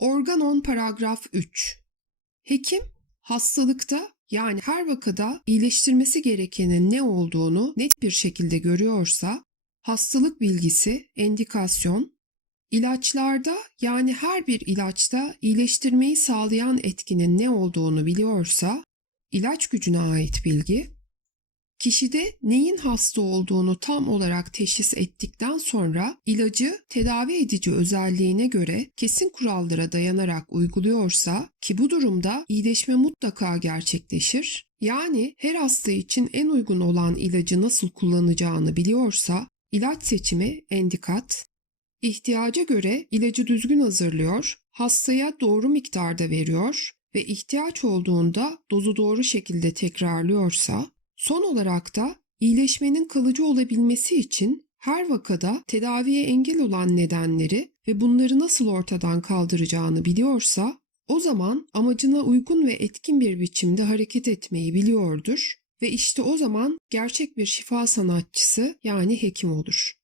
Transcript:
Organon paragraf 3. Hekim hastalıkta yani her vakada iyileştirmesi gerekenin ne olduğunu net bir şekilde görüyorsa hastalık bilgisi, endikasyon, ilaçlarda yani her bir ilaçta iyileştirmeyi sağlayan etkinin ne olduğunu biliyorsa ilaç gücüne ait bilgi, Kişide neyin hasta olduğunu tam olarak teşhis ettikten sonra ilacı tedavi edici özelliğine göre kesin kurallara dayanarak uyguluyorsa ki bu durumda iyileşme mutlaka gerçekleşir. Yani her hasta için en uygun olan ilacı nasıl kullanacağını biliyorsa ilaç seçimi endikat, ihtiyaca göre ilacı düzgün hazırlıyor, hastaya doğru miktarda veriyor ve ihtiyaç olduğunda dozu doğru şekilde tekrarlıyorsa Son olarak da iyileşmenin kalıcı olabilmesi için her vakada tedaviye engel olan nedenleri ve bunları nasıl ortadan kaldıracağını biliyorsa o zaman amacına uygun ve etkin bir biçimde hareket etmeyi biliyordur ve işte o zaman gerçek bir şifa sanatçısı yani hekim olur.